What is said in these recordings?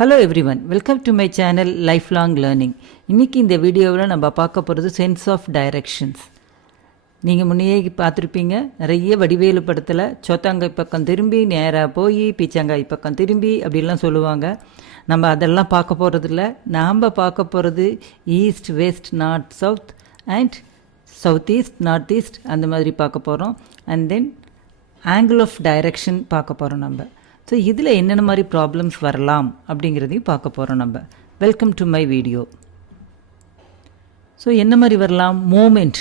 Hello everyone, welcome to my channel life long learning. இன்றைக்கி இந்த வீடியோவில் நம்ம பார்க்க போகிறது சென்ஸ் ஆஃப் டைரக்ஷன்ஸ். நீங்கள் முன்னையே பார்த்துருப்பீங்க, நிறைய வடிவேலு படத்தில் சோத்தாங்காய் பக்கம் திரும்பி நேராக போய் பீச்சாங்காய் பக்கம் திரும்பி அப்படிலாம் சொல்லுவாங்க. நம்ம அதெல்லாம் பார்க்க போகிறதில்ல. நாம் பார்க்க போகிறது east, west, north, south and south east, north east அந்த மாதிரி பார்க்க போகிறோம். And then angle of direction பார்க்க போகிறோம் நம்ம. ஸோ இதில் என்னென்ன மாதிரி ப்ராப்ளம்ஸ் வரலாம் அப்படிங்கிறதையும் பார்க்க போகிறோம் நம்ம. Welcome to my video. So என்ன மாதிரி வரலாம்? Moment,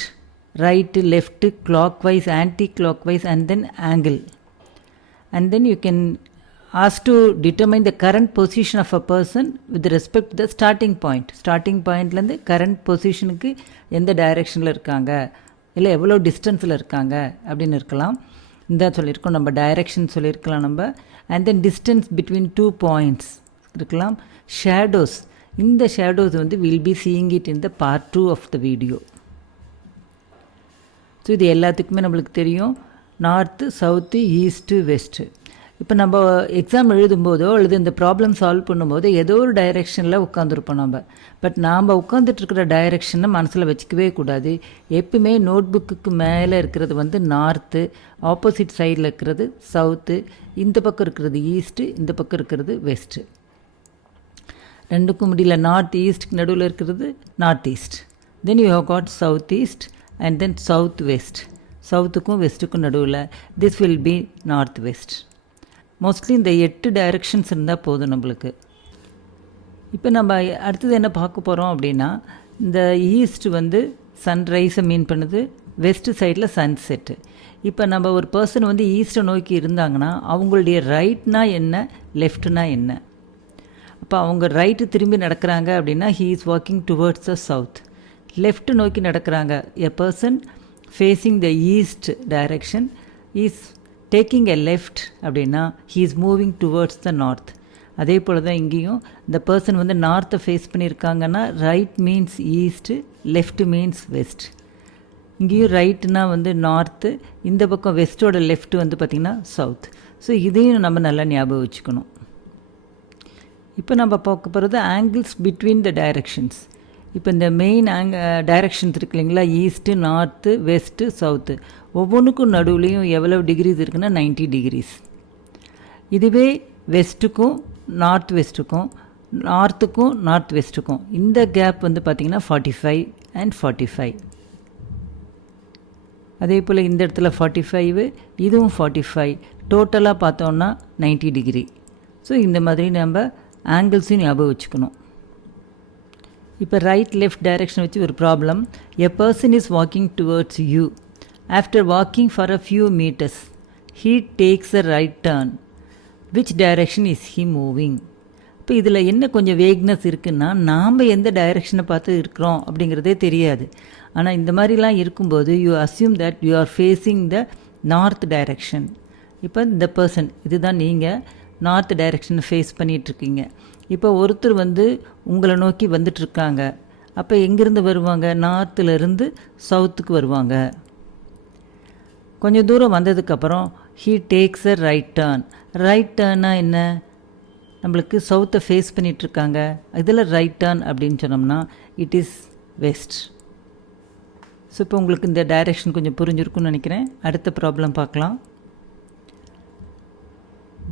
right, left, clock wise, anti clock wise and then angle. And then you can ask to determine the current position of a person with respect to the starting point. Starting பாயிண்ட்லேருந்து current பொசிஷனுக்கு எந்த டைரெக்ஷனில் இருக்காங்க, இல்லை எவ்வளோ டிஸ்டன்ஸில் இருக்காங்க அப்படின்னு இருக்கலாம். இந்த சொல்லியிருக்கோம் நம்ம, டைரெக்ஷன் சொல்லியிருக்கலாம் நம்ம. And then distance between 2 points இருக்கலாம். ஷேடோஸ், இந்த shadows will be seeing it in the part 2 of the video. So இது எல்லாத்துக்குமே நம்மளுக்கு தெரியும். North, south, east, west. இப்போ நம்ம எக்ஸாம் எழுதும்போதோ அல்லது இந்த ப்ராப்ளம் சால்வ் பண்ணும்போது ஏதோ ஒரு டைரெக்ஷனில் உட்காந்துருப்போம் நம்ம. பட் நாம் உட்காந்துட்ருக்கிற டைரெக்ஷனை மனசில் வச்சுக்கவே கூடாது. எப்பவுமே நோட் புக்குக்கு மேலே இருக்கிறது நார்த்து, ஆப்போசிட் சைடில் இருக்கிறது சவுத்து, இந்த பக்கம் இருக்கிறது ஈஸ்ட்டு, இந்த பக்கம் இருக்கிறது வெஸ்ட்டு. ரெண்டுக்கும் முடியல, நார்த் ஈஸ்ட்டுக்கு நடுவில் இருக்கிறது north east. Then you have got south east and then south west. சவுத்துக்கும் வெஸ்ட்டுக்கும் நடுவில் this will be north west. Mostly இந்த 8 டைரெக்ஷன்ஸ் இருந்தால் போதும் நம்மளுக்கு. இப்போ நம்ம அடுத்தது என்ன பார்க்க போகிறோம் அப்படின்னா, இந்த ஈஸ்ட் சன்ரைஸை மீன் பண்ணுது, வெஸ்ட்டு சைடில் சன்செட்டு. இப்போ நம்ம ஒரு பர்சன் ஈஸ்ட்டை நோக்கி இருந்தாங்கன்னா அவங்களுடைய ரைட்னா என்ன, லெஃப்ட்னா என்ன? அப்போ அவங்க ரைட்டு திரும்பி நடக்கிறாங்க அப்படின்னா he is walking towards the south. Left நோக்கி நடக்கிறாங்க, a person facing the east direction is taking a left அப்படின்னா he is moving towards the north. அதே போல் தான் இங்கேயும் இந்த பர்சன் நார்த்தை ஃபேஸ் பண்ணியிருக்காங்கன்னா right means east, left means west. இங்கேயும் ரைட்னா நார்த்து, இந்த பக்கம் வெஸ்ட்டோட லெஃப்ட் பார்த்திங்கன்னா சவுத். ஸோ இதையும் நம்ம நல்லா ஞாபகம் வச்சுக்கணும். இப்போ நம்ம பார்க்க போகிறது ஆங்கிள்ஸ் பிட்வீன் த டைரெக்ஷன்ஸ். இப்போ இந்த மெயின் டைரெக்ஷன்ஸ் இருக்கு இல்லைங்களா, ஈஸ்ட்டு, நார்த்து, வெஸ்ட்டு, சவுத்து, ஒவ்வொன்றுக்கும் நடுவுலையும் எவ்வளோ டிகிரிஸ் இருக்குன்னா 90 degrees. இதுவே வெஸ்ட்டுக்கும் நார்த் வெஸ்ட்டுக்கும், நார்த்துக்கும் நார்த் வெஸ்ட்டுக்கும் இந்த கேப் பார்த்திங்கன்னா 45 and 45. அதே போல் இந்த இடத்துல 45, இதுவும் 45, டோட்டலாக பார்த்தோன்னா 90 degree. ஸோ இந்த மாதிரி நம்ம ஆங்கிள்ஸையும் ஞாபகம் வச்சுக்கணும். இப்போ ரைட் லெஃப்ட் டைரெக்ஷன் வச்சு ஒரு problem. A person is walking towards you. After walking for a few metres he takes a right turn. Which direction is he moving? இப்போ இதில் என்ன கொஞ்சம் வேக்னஸ் இருக்குன்னா, நாம் எந்த டைரெக்ஷனை பார்த்து இருக்கிறோம் அப்படிங்கிறதே தெரியாது. ஆனால் இந்த மாதிரிலாம் இருக்கும்போது you assume that you are facing the north direction. இப்போ இந்த பர்சன், இதுதான் நீங்கள் நார்த் டைரெக்ஷனை ஃபேஸ் பண்ணிகிட்ருக்கீங்க. இப்போ ஒருத்தர் உங்களை நோக்கி வந்துட்டுருக்காங்க. அப்போ எங்கேருந்து வருவாங்க? நார்த்துலேருந்து சவுத்துக்கு வருவாங்க. கொஞ்சம் தூரம் வந்ததுக்கப்புறம் he takes a right turn. Right டர்னா என்ன? நம்மளுக்கு சவுத்தை ஃபேஸ் பண்ணிகிட்ருக்காங்க, இதில் ரைட் டர்ன் அப்படின்னு சொன்னோம்னா இட் இஸ் வெஸ்ட். ஸோ இப்போ உங்களுக்கு இந்த டைரெக்ஷன் கொஞ்சம் புரிஞ்சிருக்குன்னு நினைக்கிறேன். அடுத்த ப்ராப்ளம் பார்க்கலாம்.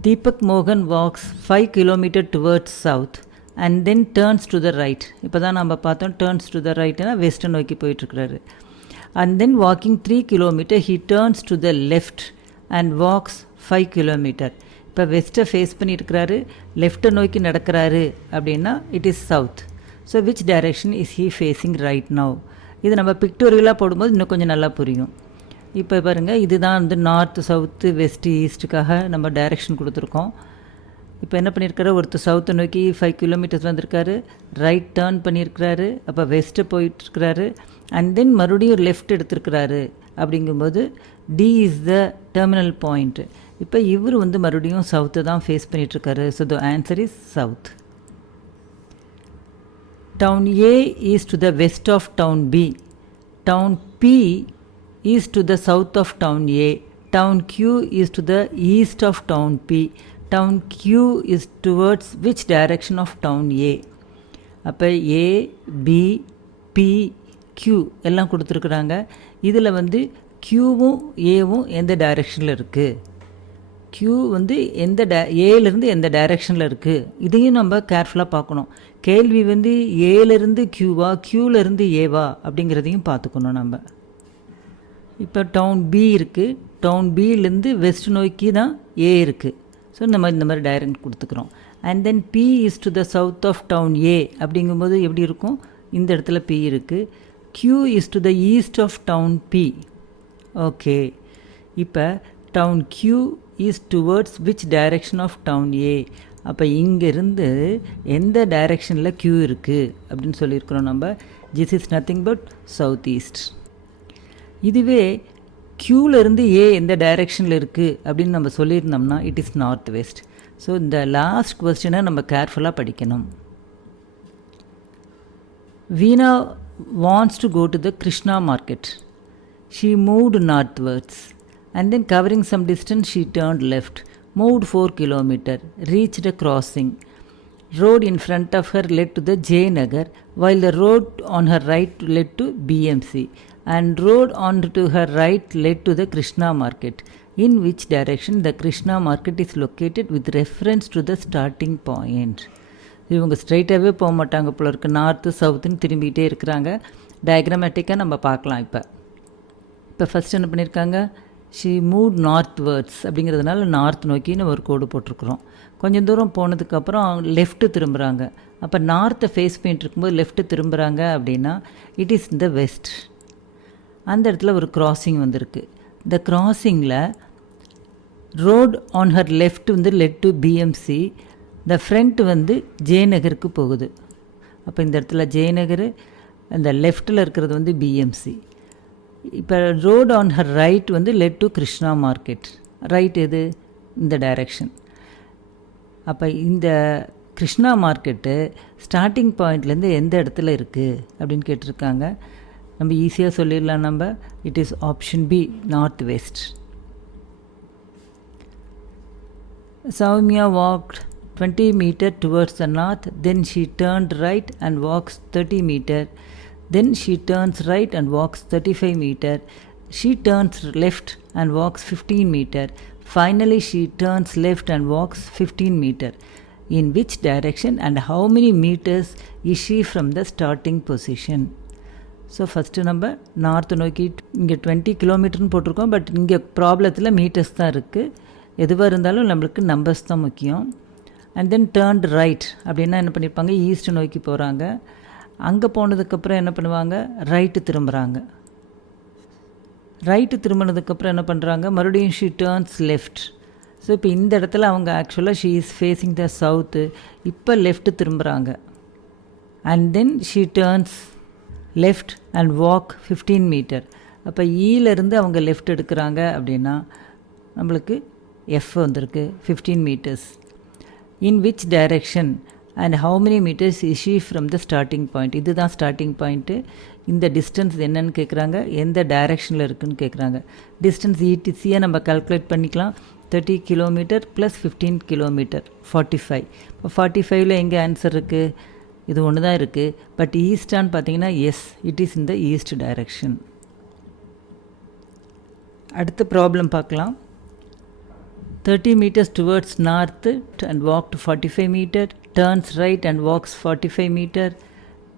Deepak Mohan walks 5 kilometers towards south and then turns to the right. இப்போ தான் நம்ம பார்த்தோம், turns to the rightனா வெஸ்ட்டை நோக்கி போயிட்டுருக்கிறாரு. And then walking 3 kilometers he turns to the left and walks 5 kilometers. இப்போ வெஸ்ட்டை ஃபேஸ் பண்ணியிருக்கிறாரு, லெஃப்ட்டை நோக்கி நடக்கிறாரு அப்படின்னா it is south. So which direction is he facing right now? இது நம்ம பிக்டோரியலாக போடும்போது இன்னும் கொஞ்சம் நல்லா புரியும். இப்போ பாருங்கள், இதுதான் நார்த்து, சவுத்து, வெஸ்ட்டு, ஈஸ்ட்டுக்காக நம்ம டைரெக்ஷன் கொடுத்துருக்கோம். இப்போ என்ன பண்ணியிருக்காரு, ஒருத்தர் சவுத்தை நோக்கி 5 kilometers வந்திருக்காரு, ரைட் டேர்ன் பண்ணியிருக்கிறாரு, அப்போ வெஸ்ட்டு போயிட்டுருக்கிறாரு, அண்ட் தென் மறுபடியும் லெஃப்ட் எடுத்துருக்கிறாரு. அப்படிங்கும்போது D is the terminal point. இப்போ இவர் மறுபடியும் சவுத்தை தான் ஃபேஸ் பண்ணிகிட்ருக்காரு. So the answer is south. Town A is to the west of town B. Town B is to the south of town A. Town Q is to the east of town P. town Q is towards which direction of town A? அப்போ A, B, P, Q எல்லாம் கொடுத்துருக்குறாங்க. இதில் வந்து Qவும் Aவும் எந்த டைரெக்ஷனில் இருக்குது, Q வந்து ஏலேருந்து எந்த டைரெக்ஷனில் இருக்குது, இதையும் நம்ம கேர்ஃபுல்லாக பார்க்கணும். கேள்வி வந்து ஏலேருந்து Qவா, Qலேருந்து ஏவா அப்படிங்கிறதையும் பார்த்துக்கணும் நம்ம. இப்போ டவுன் பி இருக்குது, டவுன் பிலேருந்து வெஸ்ட் நோக்கி தான் ஏ இருக்குது. ஸோ நம்ம இந்த மாதிரி டைரக்ட் கொடுத்துக்கிறோம். And then B is to the south of town A அப்படிங்கும்போது எப்படி இருக்கும், இந்த இடத்துல பி இருக்குது. Q is to the east of town B. Okay, இப்போ town Q is towards which direction of town A. அப்போ இங்கேருந்து எந்த டைரெக்ஷனில் கியூ இருக்குது அப்படின்னு சொல்லியிருக்கிறோம் நம்ம. This is nothing but south east. இதுவே க்யூலேருந்து ஏ எந்த டைரெக்ஷனில் இருக்குது அப்படின்னு நம்ம சொல்லியிருந்தோம்னா it is north west. So இந்த லாஸ்ட் கொஸ்டினை நம்ம கேர்ஃபுல்லாக படிக்கணும். Veena wants to go to the Krishna market. She moved northwards and then covering some distance she turned left, moved 4 kilometers, reached a crossing. Road in front of her led to the J Nagar, while the road on her right led to BMC, and road on to her right led to the Krishna market. In which direction the Krishna market is located with reference to the starting point? இவங்க ஸ்ட்ரைட்டாகவே போக மாட்டாங்க போல இருக்குது, north சவுத்துன்னு திரும்பிகிட்டே இருக்கிறாங்க. டயக்ராமேட்டிக்காக நம்ம பார்க்கலாம். இப்போ first என்ன பண்ணியிருக்காங்க, ஷீ மூவ் நார்த்வர்ட்ஸ் அப்படிங்கிறதுனால நார்த் நோக்கி நம்ம ஒரு கோடு போட்டிருக்கிறோம். கொஞ்சம் தூரம் போனதுக்கப்புறம் லெஃப்ட்டு திரும்புகிறாங்க. அப்போ நார்த்தை ஃபேஸ் பண்ணிட்டு இருக்கும்போது லெஃப்ட்டு திரும்புகிறாங்க அப்படின்னா இட் இஸ் இந்த வெஸ்ட். அந்த இடத்துல ஒரு கிராசிங் வந்திருக்கு. இந்த கிராசிங்கில் ரோட் ஆன் ஹர் லெஃப்ட் வந்து லெட் டு பிஎம்சி, இந்த ஃப்ரண்ட் வந்து ஜெயநகருக்கு போகுது. அப்போ இந்த இடத்துல ஜெயநகர், அந்த லெஃப்ட்டில் இருக்கிறது வந்து பிஎம்சி. இப்போ ரோட் ஆன் ஹர் ரைட் வந்து led to Krishna market. Right எது, இந்த டைரெக்ஷன். அப்போ இந்த கிருஷ்ணா மார்க்கெட்டு ஸ்டார்டிங் பாயிண்ட்லேருந்து எந்த இடத்துல இருக்குது அப்படின்னு கேட்டிருக்காங்க. நம்ம ஈஸியாக சொல்லிடலாம் நம்ம. It is option B, north west. Soumya walked 20 meters towards the north, then she turned right and walks 30 meters. Then she turns right and walks 35 meters. She turns left and walks 15 meters. Finally, she turns left and walks 15 meters. In which direction and how many meters is she from the starting position? So first நம்ம north நோக்கி இங்கே 20 கிலோமீட்டர்னு போட்டிருக்கோம். But இங்கே ப்ராப்ளத்தில் metres தான் இருக்குது. எதுவாக இருந்தாலும் நம்மளுக்கு நம்பர்ஸ் தான் முக்கியம். அண்ட் தென் டேர்ன்ட் ரைட் அப்படின்னா என்ன பண்ணியிருப்பாங்க, ஈஸ்ட் நோக்கி போகிறாங்க. அங்கே போனதுக்கப்புறம் என்ன பண்ணுவாங்க, ரைட்டு திரும்புகிறாங்க. ரைட்டு திரும்பினதுக்கப்புறம் என்ன பண்ணுறாங்க, மறுபடியும் ஷீ டேர்ன்ஸ் லெஃப்ட். ஸோ இப்போ இந்த இடத்துல அவங்க ஆக்சுவலாக she is facing the south. இப்போ லெஃப்ட்டு திரும்புகிறாங்க. And then she turns left and walk 15 meters. அப்போ ஈலேருந்து அவங்க லெஃப்ட் எடுக்கிறாங்க அப்படின்னா நம்மளுக்கு எஃப் வந்திருக்கு 15 meters. In which direction and how many metres is she from the starting point. இதுதான் ஸ்டார்டிங் பாயிண்ட்டு. இந்த டிஸ்டன்ஸ் என்னன்னு கேட்குறாங்க, எந்த டைரெக்ஷனில் இருக்குதுன்னு கேட்குறாங்க. டிஸ்டன்ஸ் இடிசியாக நம்ம கால்குலேட் பண்ணிக்கலாம். 30 kilometers + 15 kilometers 45. இப்போ 45ல் எங்கே ஆன்சர் இருக்குது, இது ஒன்று தான் இருக்குது. பட் ஈஸ்டான்னு பார்த்தீங்கன்னா yes, it is in the east direction. அடுத்த ப்ராப்ளம் பார்க்கலாம். 30 meters towards north and walked 45 meters, turns right and walks 45 meters,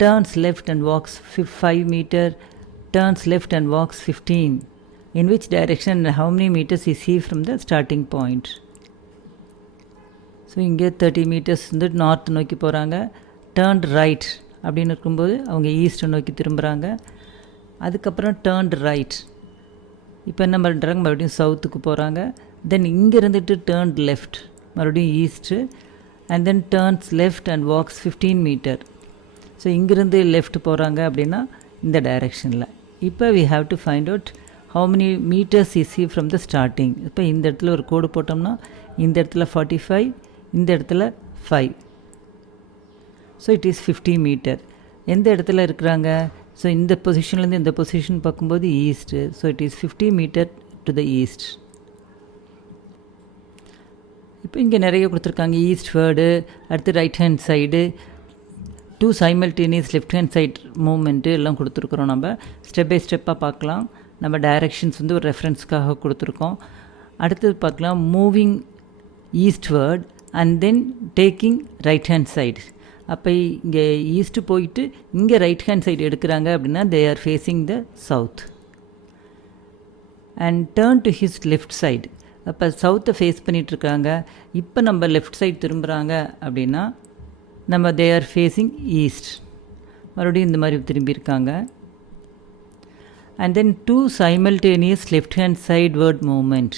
turns left and walks 5 meters, turns left and walks 15. In which direction and how many meters is he from the starting point? So இங்கே 30 meters வந்து north நோக்கி போகிறாங்க. Turned right அப்படின்னு இருக்கும்போது அவங்க east நோக்கி திரும்புகிறாங்க. அதுக்கப்புறம் turned right. இப்போ என்ன பண்ணுறாங்க, மறுபடியும் சவுத்துக்கு போகிறாங்க. தென் இங்கே இருந்துட்டு டேர்ன்ட் லெஃப்ட், மறுபடியும் east. And then turns left and walks 15 meters. So இங்கேருந்து லெஃப்ட் போகிறாங்க அப்படின்னா இந்த டைரெக்ஷனில். இப்போ we have to find out how many metres is he from the starting. இப்போ இந்த இடத்துல ஒரு கோடு போட்டோம்னா இந்த இடத்துல 45, இந்த இடத்துல 5. So it is 50 meters. எந்த இடத்துல இருக்கிறாங்க, ஸோ இந்த பொசிஷன்லேருந்து இந்த பொசிஷன் பார்க்கும்போது east. So it is 50 meters to the east. இப்போ இங்கே நிறைய கொடுத்துருக்காங்க. ஈஸ்ட் வேர்டு, அடுத்து right hand side, 2 simultaneous left hand side moment எல்லாம் கொடுத்துருக்குறோம். நம்ம ஸ்டெப் பை ஸ்டெப்பாக பார்க்கலாம். நம்ம டைரக்ஷன்ஸ் வந்து ஒரு ரெஃபரன்ஸ்க்காக கொடுத்துருக்கோம். அடுத்தது பார்க்கலாம் moving eastward and then taking right hand side. அப்போ இங்கே ஈஸ்ட்டு போயிட்டு இங்கே ரைட் ஹேண்ட் சைடு எடுக்கிறாங்க அப்படின்னா they are facing the south. And turn to his left side. அப்போ சவுத்தை ஃபேஸ் பண்ணிகிட்ருக்காங்க. இப்போ நம்ம லெஃப்ட் சைடு திரும்புகிறாங்க அப்படின்னா நம்ம தே ஆர் ஃபேஸிங் ஈஸ்ட். மறுபடியும் இந்த மாதிரி திரும்பியிருக்காங்க. And then 2 simultaneous left hand side ward moment.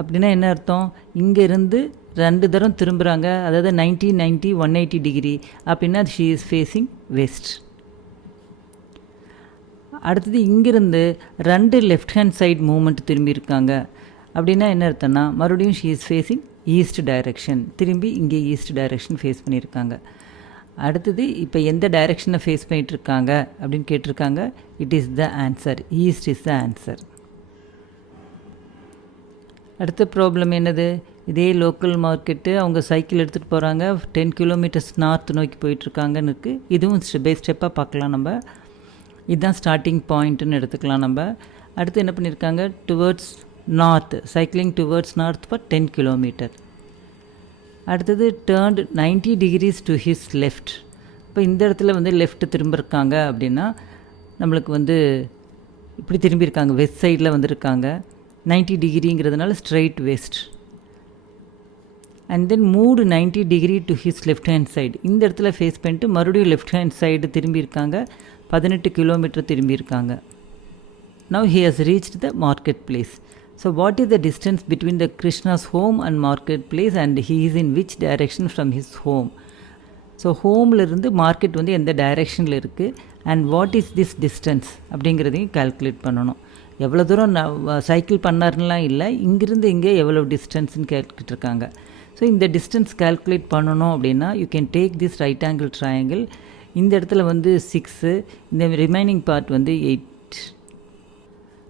அப்படின்னா என்ன அர்த்தம்? இங்கேருந்து 2 தரம் திரும்புகிறாங்க, அதாவது 90 90 180 டிகிரி. அப்படின்னா ஷீ இஸ் ஃபேஸிங் வெஸ்ட். அடுத்தது இங்கிருந்து 2 லெஃப்ட் ஹேண்ட் சைட் மூமெண்ட் திரும்பியிருக்காங்க. அப்படின்னா என்ன அர்த்தம்னா மறுபடியும் she is facing east direction. திரும்பி இங்கே ஈஸ்ட் டைரெக்ஷன் ஃபேஸ் பண்ணியிருக்காங்க. அடுத்தது இப்போ எந்த டைரெக்ஷனை ஃபேஸ் பண்ணிகிட்ருக்காங்க அப்படின்னு கேட்டிருக்காங்க. It is the answer. East is the answer. அடுத்த ப்ராப்ளம் என்னது? இதே லோக்கல் மார்க்கெட்டு, அவங்க சைக்கிள் எடுத்துகிட்டு போகிறாங்க, 10 கிலோமீட்டர்ஸ் நார்த் நோக்கி போயிட்டுருக்காங்கன்னு இருக்குது. இதுவும் ஸ்டெப் பை ஸ்டெப்பாக பார்க்கலாம். நம்ம இதுதான் ஸ்டார்டிங் பாயிண்ட்டுன்னு எடுத்துக்கலாம். நம்ம அடுத்து என்ன பண்ணியிருக்காங்க? Towards north, cycling towards north for 10 kilometre. அடுத்தது turned 90 degrees to his left. இப்போ இந்த இடத்துல வந்து லெஃப்ட் திரும்பியிருக்காங்க அப்படின்னா நம்மளுக்கு வந்து இப்படி திரும்பியிருக்காங்க, வெஸ்ட் சைடில் வந்திருக்காங்க. 90 டிகிரிங்கிறதுனால straight west. And then moved 90 degree to his left hand side. இந்த இடத்துல ஃபேஸ் பண்ணிட்டு மறுபடியும் லெஃப்ட் ஹேண்ட் சைடு திரும்பியிருக்காங்க, 18 கிலோமீட்டர் திரும்பியிருக்காங்க. Now he has reached the market place. So what is the distance between the Krishna's home and market place and he is in which direction from his home? So ஹோம்லேருந்து market வந்து எந்த டைரெக்ஷனில் இருக்குது and what is this distance அப்படிங்கிறதையும் calculate பண்ணணும். எவ்வளோ தூரம் cycle பண்ணாருலாம் இல்லை, இங்கிருந்து இங்கே எவ்வளோ டிஸ்டன்ஸ்ன்னு கேட்டுருக்காங்க. ஸோ இந்த டிஸ்டன்ஸ் கால்குலேட் பண்ணணும் அப்படின்னா you can take this right angle triangle. இந்த இடத்துல வந்து 6, இந்த ரிமைனிங் பார்ட் வந்து 8.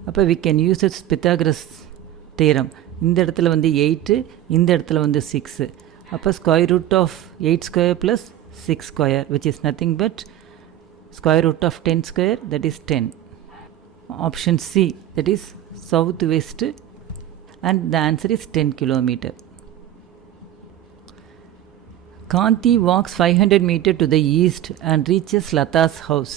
அப்போ we can use its Pythagoras theorem. இந்த இடத்துல வந்து 8, இந்த இடத்துல வந்து 6. அப்போ square root of 8 square plus 6 square which is nothing but square root of 10 square, that is 10. Option C, that is southwest, and the answer is 10 kilometer. Kanti walks 500 meter to the east and reaches Lata's house,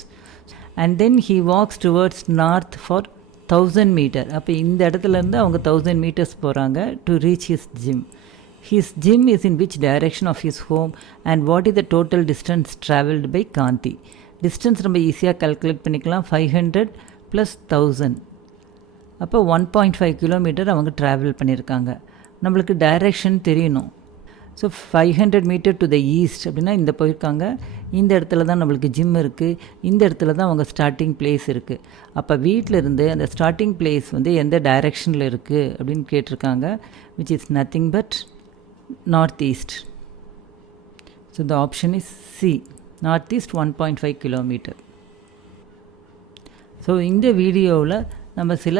and then he walks towards north for 1000 meter. அப்போ இந்த இடத்துலேருந்து அவங்க 1000 meters போகிறாங்க to reach his gym. His gym is in which direction of his home and what is the total distance travelled by Kanti? Distance நம்ம ஈஸியாக calculate பண்ணிக்கலாம். 500 + 1000. அப்போ 1.5 kilometre அவங்க ட்ராவல் பண்ணியிருக்காங்க. நம்மளுக்கு டைரெக்ஷன் தெரியணும். So 500 meter to the east அப்படின்னா இந்த போயிருக்காங்க. இந்த இடத்துல தான் நம்மளுக்கு ஜிம் இருக்குது, இந்த இடத்துல தான் அவங்க ஸ்டார்டிங் பிளேஸ் இருக்குது. அப்போ வீட்டில் இருந்து அந்த ஸ்டார்டிங் பிளேஸ் வந்து எந்த டைரெக்ஷனில் இருக்குது அப்படின்னு கேட்டிருக்காங்க. Which is nothing but north east. So the option is C, north east 1.5 kilometer. So இந்த வீடியோவில் நம்ம சில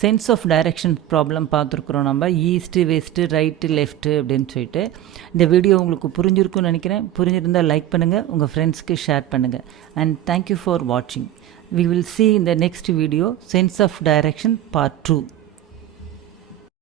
சென்ஸ் ஆஃப் டைரெக்ஷன் ப்ராப்ளம் பார்த்துருக்குறோம். நம்ம ஈஸ்ட்டு வெஸ்ட்டு ரைட்டு லெஃப்ட்டு அப்படின்னு சொல்லிட்டு. இந்த வீடியோ உங்களுக்கு புரிஞ்சிருக்குன்னு நினைக்கிறேன். புரிஞ்சிருந்தால் லைக் பண்ணுங்கள், உங்கள் ஃப்ரெண்ட்ஸ்க்கு ஷேர் பண்ணுங்கள். அண்ட் தேங்க்யூ ஃபார் வாட்சிங். We will see in the next video sense of direction part 2.